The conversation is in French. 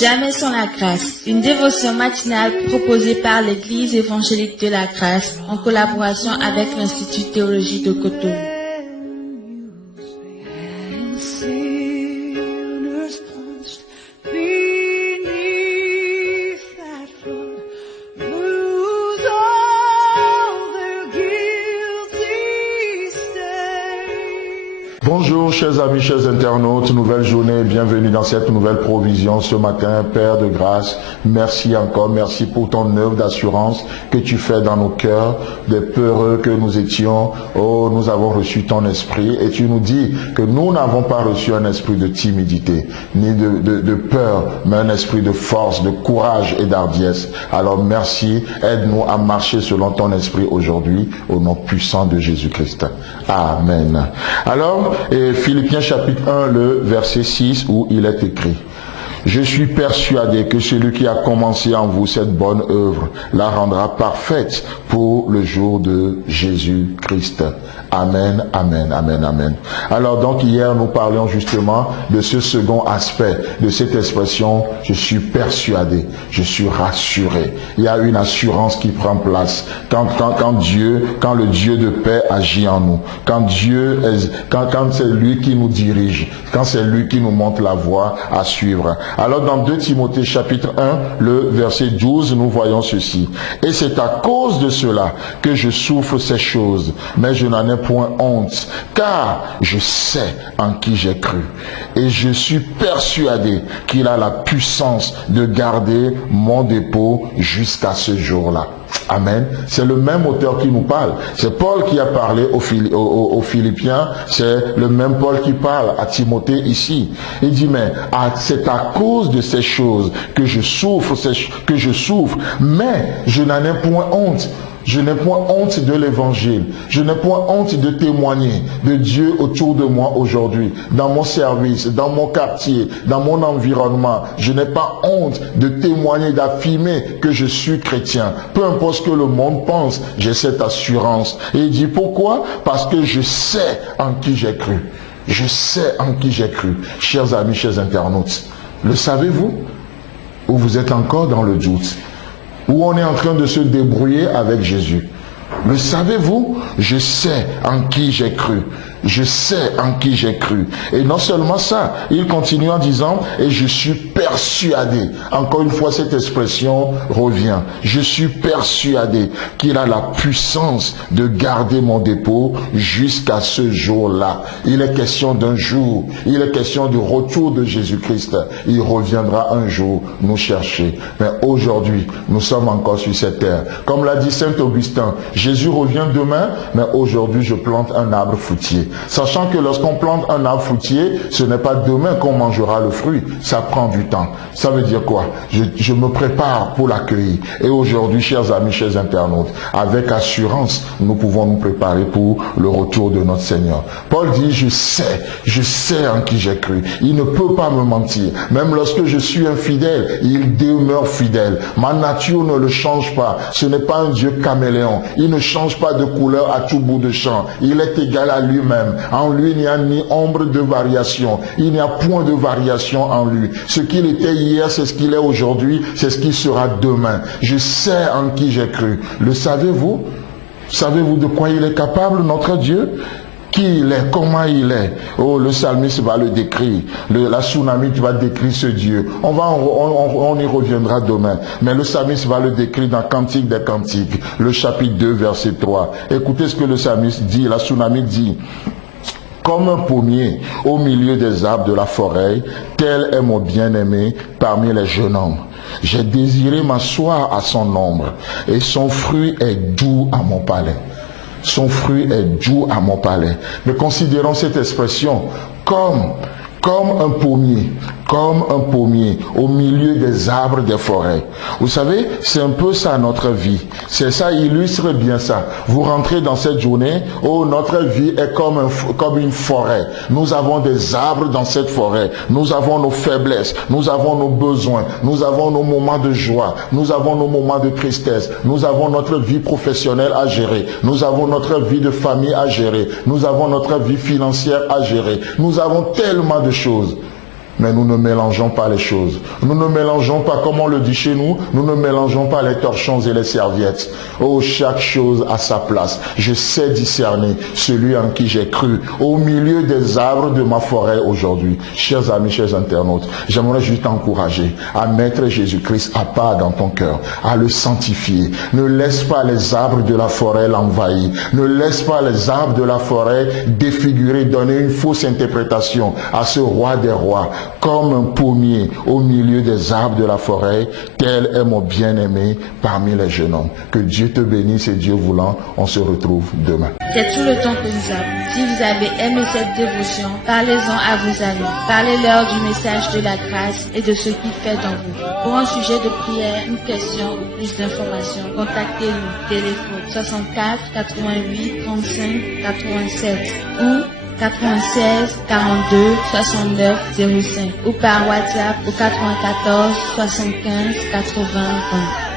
Jamais sans la grâce, une dévotion matinale proposée par l'Église évangélique de la grâce en collaboration avec l'Institut théologie de Cotonou. Bonjour chers amis, chers internautes, nouvelle journée, bienvenue dans cette nouvelle provision ce matin. Père de grâce, merci encore, merci pour ton œuvre d'assurance que tu fais dans nos cœurs, des peureux que nous étions. Oh, nous avons reçu ton esprit et tu nous dis que nous n'avons pas reçu un esprit de timidité, ni de peur, mais un esprit de force, de courage et d'hardiesse. Alors merci, aide-nous à marcher selon ton esprit aujourd'hui, au nom puissant de Jésus-Christ. Amen. Alors, et Philippiens chapitre 1, le verset 6, où il est écrit: je suis persuadé que celui qui a commencé en vous cette bonne œuvre la rendra parfaite pour le jour de Jésus-Christ. Amen, amen, amen, amen. Alors donc hier nous parlions justement de ce second aspect, de cette expression « je suis persuadé », je suis rassuré. Il y a une assurance qui prend place quand le Dieu de paix agit en nous, quand c'est lui qui nous dirige, quand c'est lui qui nous montre la voie à suivre. Alors dans 2 Timothée chapitre 1, le verset 12, nous voyons ceci: et c'est à cause de cela que je souffre ces choses, mais je n'en ai point honte, car je sais en qui j'ai cru, et je suis persuadé qu'il a la puissance de garder mon dépôt jusqu'à ce jour-là. Amen. C'est le même auteur qui nous parle. C'est Paul qui a parlé aux Philippiens. C'est le même Paul qui parle à Timothée ici. Il dit, mais c'est à cause de ces choses que je souffre, mais je n'en ai point honte. Je n'ai point honte de l'évangile. Je n'ai point honte de témoigner de Dieu autour de moi aujourd'hui, dans mon service, dans mon quartier, dans mon environnement. Je n'ai pas honte de témoigner, d'affirmer que je suis chrétien. Peu importe ce que le monde pense, j'ai cette assurance. Et il dit pourquoi? Parce que je sais en qui j'ai cru. Je sais en qui j'ai cru. Chers amis, chers internautes, le savez-vous? Ou vous êtes encore dans le doute? Où on est en train de se débrouiller avec Jésus. Le savez-vous? Je sais en qui j'ai cru. Je sais en qui j'ai cru. Et non seulement ça, il continue en disant, et je suis persuadé. Encore une fois, cette expression revient. Je suis persuadé qu'il a la puissance de garder mon dépôt jusqu'à ce jour-là. Il est question d'un jour. Il est question du retour de Jésus-Christ. Il reviendra un jour nous chercher. Mais aujourd'hui, nous sommes encore sur cette terre. Comme l'a dit Saint Augustin, Jésus revient demain, mais aujourd'hui je plante un arbre fruitier. Sachant que lorsqu'on plante un arbre fruitier, ce n'est pas demain qu'on mangera le fruit, ça prend du temps. Ça veut dire quoi? Je me prépare pour l'accueillir. Et aujourd'hui, chers amis, chers internautes, avec assurance, nous pouvons nous préparer pour le retour de notre Seigneur. Paul dit, je sais en qui j'ai cru. Il ne peut pas me mentir. Même lorsque je suis infidèle, il demeure fidèle. Ma nature ne le change pas. Ce n'est pas un Dieu caméléon. Il ne change pas de couleur à tout bout de champ. Il est égal à lui-même. En lui, il n'y a ni ombre de variation. Il n'y a point de variation en lui. Ce qu'il était hier, c'est ce qu'il est aujourd'hui, c'est ce qu'il sera demain. Je sais en qui j'ai cru. Le savez-vous? Savez-vous de quoi il est capable, notre Dieu? Qui il est, comment il est. Oh, le psalmiste va le décrire. La tsunami va décrire ce Dieu. On y reviendra demain. Mais le psalmiste va le décrire dans Cantique des Cantiques, le chapitre 2, verset 3. Écoutez ce que le psalmiste dit, la tsunami dit: comme un pommier au milieu des arbres de la forêt, tel est mon bien-aimé parmi les jeunes hommes. J'ai désiré m'asseoir à son ombre, et son fruit est doux à mon palais. Son fruit est doux à mon palais. Mais considérons cette expression comme un pommier au milieu des arbres des forêts. Vous savez, c'est un peu ça notre vie. C'est ça, illustre bien ça. Vous rentrez dans cette journée, oh, notre vie est comme une forêt. Nous avons des arbres dans cette forêt. Nous avons nos faiblesses, nous avons nos besoins, nous avons nos moments de joie, nous avons nos moments de tristesse, nous avons notre vie professionnelle à gérer, nous avons notre vie de famille à gérer, nous avons notre vie financière à gérer, nous avons tellement de choses. mais nous ne mélangeons pas les choses. Nous ne mélangeons pas, comme on le dit chez nous, nous ne mélangeons pas les torchons et les serviettes. Oh, chaque chose à sa place. Je sais discerner celui en qui j'ai cru au milieu des arbres de ma forêt aujourd'hui. Chers amis, chers internautes, j'aimerais juste t'encourager à mettre Jésus-Christ à part dans ton cœur, à le sanctifier. Ne laisse pas les arbres de la forêt l'envahir. Ne laisse pas les arbres de la forêt défigurer, donner une fausse interprétation à ce roi des rois, comme un pommier au milieu des arbres de la forêt. Tel est mon bien-aimé parmi les jeunes hommes. Que Dieu te bénisse et Dieu voulant, on se retrouve demain. C'est tout le temps que nous avons. Si vous avez aimé cette dévotion, parlez-en à vos amis. Parlez-leur du message de la grâce et de ce qu'il fait dans vous. Pour un sujet de prière, une question ou plus d'informations, contactez-nous. Téléphone 64 88 35 87 ou 96 42 69 05 ou par WhatsApp au 94 75 80 20.